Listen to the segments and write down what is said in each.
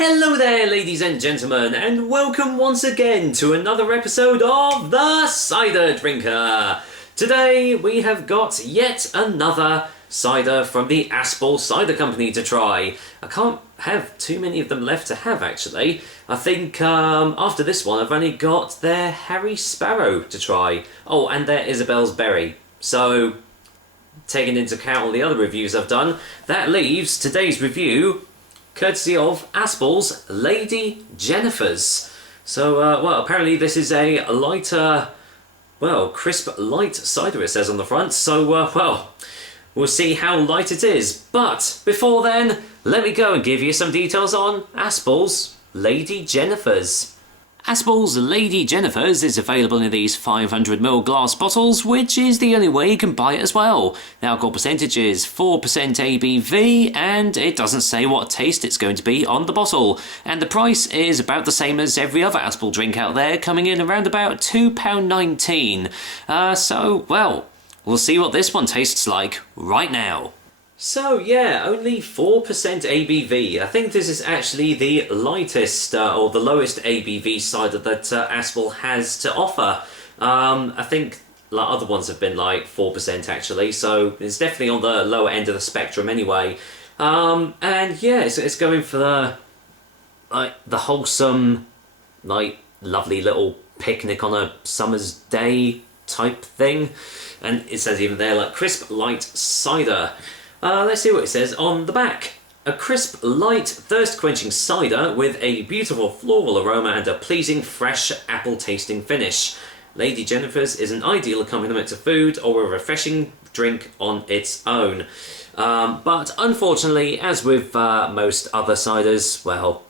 Hello there, ladies and gentlemen, and welcome once again to another episode of The Cider Drinker. Today we have got yet another cider from the Aspall Cider Company to try. I can't have too many of them left to have, actually. I think after this one I've only got their Harry Sparrow to try. Oh, and their Isabel's Berry. So, taking into account all the other reviews I've done, that leaves today's review courtesy of Aspall's Lady Jennifer's. So, well, apparently this is a lighter, well, crisp light cider, it says on the front. So, well, we'll see how light it is. But before then, let me go and give you some details on Aspall's Lady Jennifer's. Aspall's Lady Jennifer's is available in these 500ml glass bottles, which is the only way you can buy it as well. The alcohol percentage is 4% ABV, and it doesn't say what taste it's going to be on the bottle. And the price is about the same as every other Aspall drink out there, coming in around about £2.19. So, well, we'll see what this one tastes like right now. So yeah, only 4% ABV. I think this is actually the lightest or the lowest ABV cider that Aspall has to offer. I think like other ones have been like 4% actually, so it's definitely on the lower end of the spectrum anyway. And yeah, it's going for the wholesome, like lovely little picnic on a summer's day type thing. And it says even there like crisp light cider. Let's see what it says on the back. A crisp, light, thirst-quenching cider with a beautiful floral aroma and a pleasing, fresh, apple-tasting finish. Lady Jennifer's is an ideal accompaniment to food or a refreshing drink on its own. But unfortunately, as with most other ciders, well,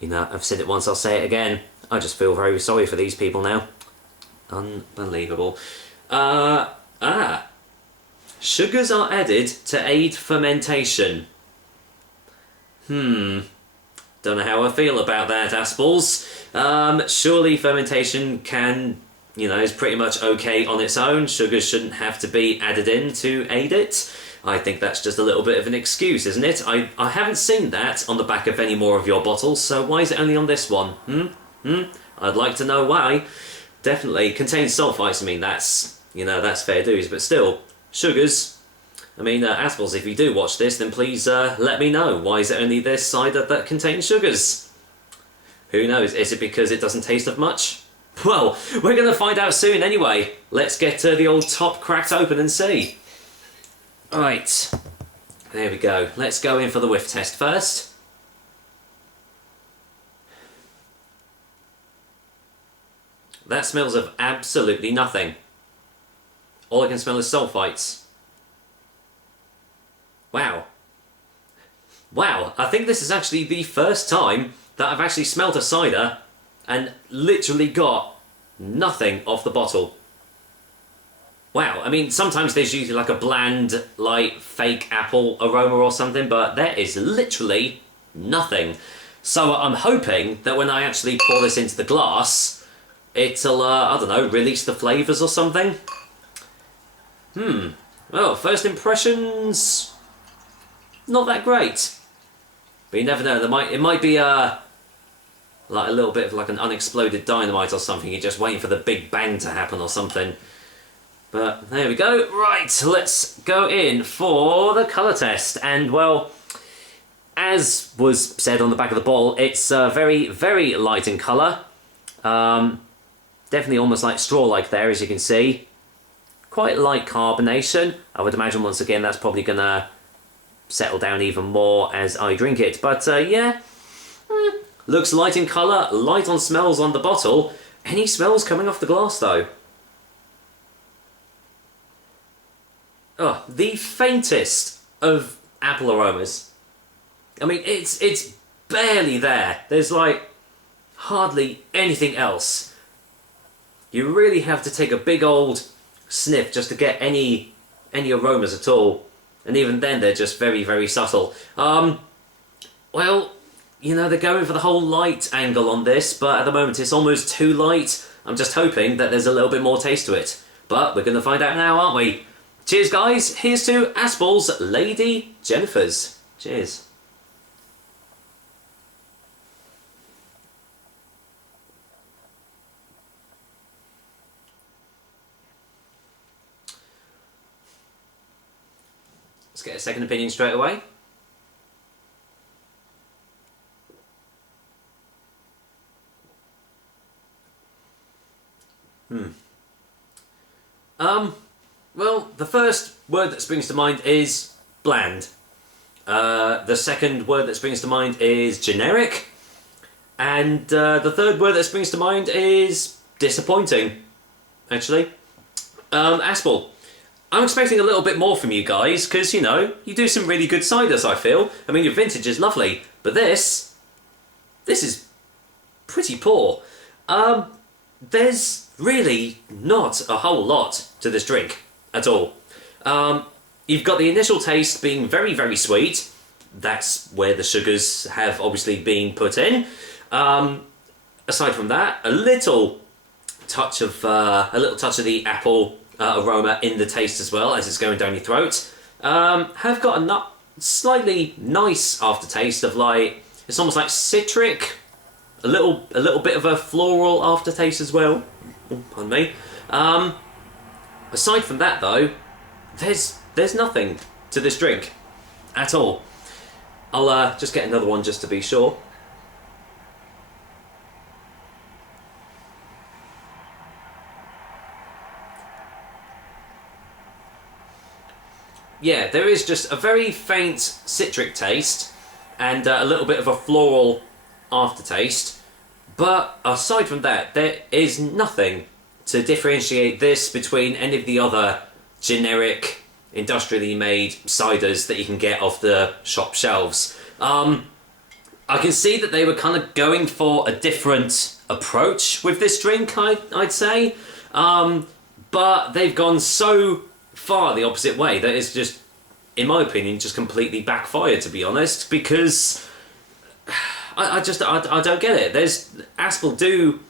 you know, I've said it once, I'll say it again. I just feel very sorry for these people now. Unbelievable. Sugars are added to aid fermentation. Don't know how I feel about that, Aspalls. Surely fermentation can, you know, is pretty much okay on its own. Sugars shouldn't have to be added in to aid it. I think that's just a little bit of an excuse, isn't it? I haven't seen that on the back of any more of your bottles, so why is it only on this one? I'd like to know why. Definitely contains sulfites. I mean, that's, you know, that's fair dues, but still. Sugars. I mean, Aspalls, if you do watch this, then please let me know. Why is it only this cider that contains sugars? Who knows? Is it because it doesn't taste of much? Well, we're going to find out soon anyway. Let's get the old top cracked open and see. Alright, there we go. Let's go in for the whiff test first. That smells of absolutely nothing. All I can smell is sulfites. Wow. Wow, I think this is actually the first time that I've actually smelled a cider and literally got nothing off the bottle. Wow, I mean, sometimes there's usually like a bland, like, fake apple aroma or something, but there is literally nothing. So I'm hoping that when I actually pour this into the glass, it'll, I don't know, release the flavours or something. Well, first impressions, not that great. But you never know, it might be like a little bit of like an unexploded dynamite or something. You're just waiting for the big bang to happen or something. But there we go. Right, let's go in for the colour test. And well, as was said on the back of the bottle, it's very, very light in colour. Definitely almost like straw-like there, as you can see. Quite light carbonation. I would imagine once again that's probably gonna settle down even more as I drink it. But yeah, looks light in colour, light on smells on the bottle. Any smells coming off the glass though? Oh, the faintest of apple aromas. I mean, it's barely there. There's like hardly anything else. You really have to take a big old sniff just to get any aromas at all, and even then they're just very, very subtle. Well, you know, they're going for the whole light angle on this, but at the moment it's almost too light. I'm just hoping that there's a little bit more taste to it, but we're going to find out now, aren't we? Cheers guys, here's to Aspall's Lady Jennifer's. Cheers. Let's get a second opinion straight away. Well, the first word that springs to mind is bland. The second word that springs to mind is generic. And the third word that springs to mind is disappointing, actually. Aspall, I'm expecting a little bit more from you guys, because, you know, you do some really good ciders, I feel. I mean, your vintage is lovely, but this is pretty poor. There's really not a whole lot to this drink at all. You've got the initial taste being very, very sweet. That's where the sugars have obviously been put in. Aside from that, a little touch of the apple aroma in the taste as well as it's going down your throat. Have got a slightly nice aftertaste of, like, it's almost like citric, a little bit of a floral aftertaste as well. Oh, pardon me. Aside from that, though, there's nothing to this drink at all. I'll just get another one just to be sure. Yeah, there is just a very faint citric taste and a little bit of a floral aftertaste. But aside from that, there is nothing to differentiate this between any of the other generic, industrially made ciders that you can get off the shop shelves. I can see that they were kind of going for a different approach with this drink, I'd say. But they've gone so far the opposite way that it's just, in my opinion, just completely backfired, to be honest, because I don't get it. Aspall do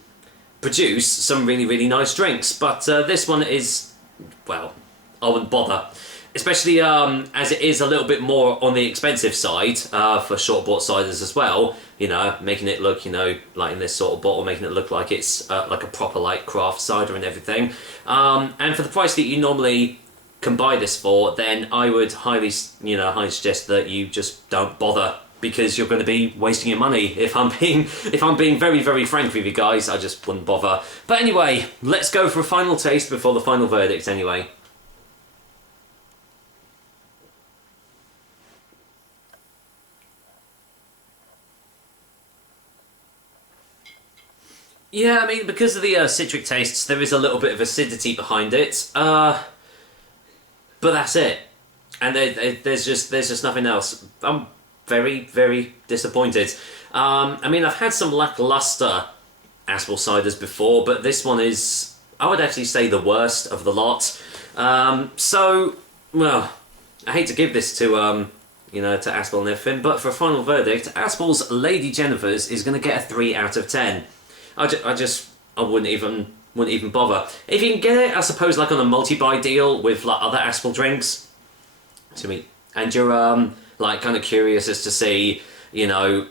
produce some really, really nice drinks, but this one is, well, I wouldn't bother. Especially as it is a little bit more on the expensive side for short bought ciders as well. You know, making it look, you know, like in this sort of bottle, making it look like it's like a proper like craft cider and everything. And for the price that you normally can buy this for, then I would highly suggest that you just don't bother, because you're going to be wasting your money. If I'm being very, very frank with you guys, I just wouldn't bother. But anyway, let's go for a final taste before the final verdict anyway. Yeah, I mean, because of the citric tastes, there is a little bit of acidity behind it. But that's it. And there's just nothing else. I'm very, very disappointed. I mean, I've had some lackluster Aspall ciders before, but this one is, I would actually say, the worst of the lot. So, well, I hate to give this to to Aspall and everything, but for a final verdict, Aspall's Lady Jennifer's is going to get a 3 out of 10. I wouldn't even bother. If you can get it, I suppose, like on a multi-buy deal with like other Aspall drinks, and you're like kind of curious as to see, you know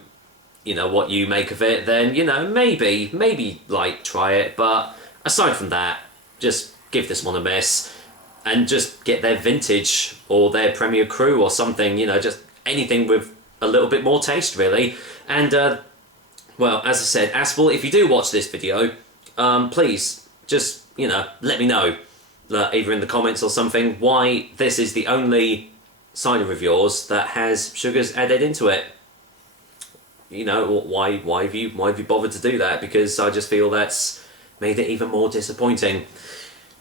what you make of it, then maybe like try it. But aside from that, just give this one a miss, and just get their vintage or their Premier Cru or something. Just anything with a little bit more taste, really. And well, as I said, Aspall, if you do watch this video, please just, let me know, either in the comments or something, why this is the only cider of yours that has sugars added into it. Or why have you bothered to do that? Because I just feel that's made it even more disappointing.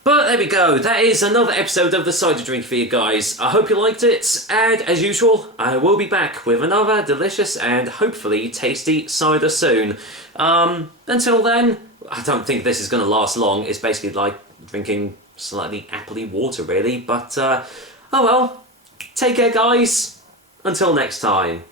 But there we go, that is another episode of the Cider Drink for you guys. I hope you liked it, and as usual, I will be back with another delicious and hopefully tasty cider soon. Until then, I don't think this is going to last long. It's basically like drinking slightly appley water, really. But, oh well, take care, guys. Until next time.